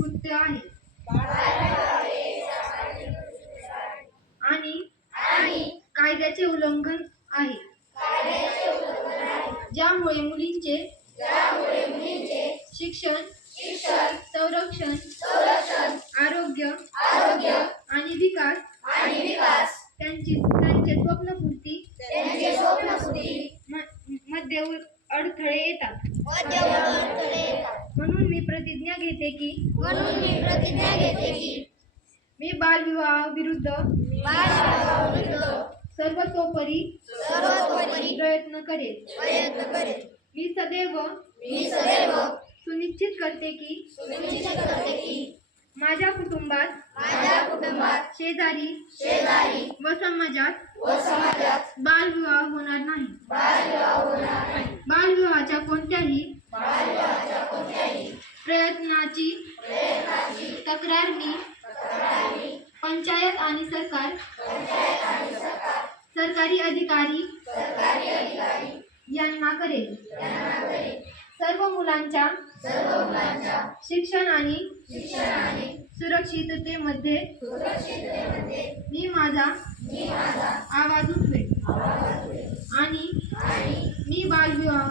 कृत्य आहे आणि कायद्याचे उल्लंघन आहे, ज्यामुळे मुलींचे शिक्षण, संरक्षण, आरोग्य आणि विकास त्यांचे स्वप्नपूर्ती मध्ये अडथळे येतात. म्हणून मी प्रतिज्ञा घेते की मी बालविवाह विरुद्ध सर्वतोपरी प्रयत्न करेन. मी सदैव सुनिश्चित करते की माझ्या कुटुंबात, शेजारी व समाजात बालविवाह होणार नाही. बालविवाहाच्या कोणत्याही प्रयत्नाची तक्रार मी पंचायत आणि सरकारी अधिकारी यांना करेल. सर्व मुलांच्या शिक्षण आणि सुरक्षिततेमध्ये मी माझा आवाज उठवेन आणि मी बालविवाह